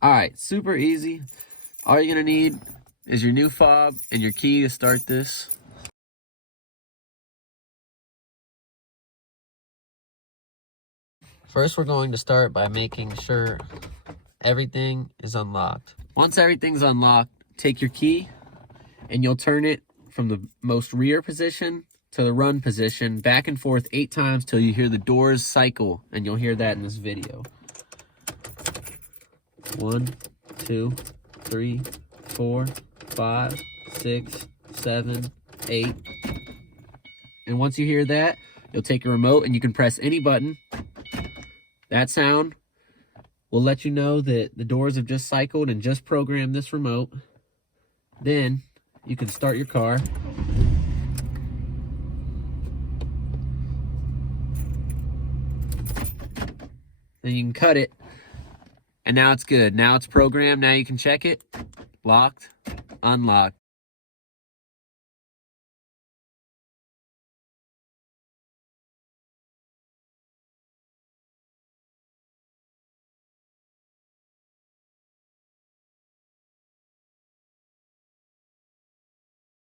All right, super easy. All you're gonna need is your new fob and your key to start this. First, we're going to start by making sure everything is unlocked. Once everything's unlocked, take your key and you'll turn it from the most rear position to the run position, back and forth 8 times till you hear the doors cycle, and you'll hear that in this video. 1, 2, 3, 4, 5, 6, 7, 8. And once you hear that, you'll take a remote and you can press any button. That sound will let you know that the doors have just cycled, and just program this remote. Then you can start your car. Then you can cut it, and now it's good. Now it's programmed. Now you can check it. Locked, unlocked.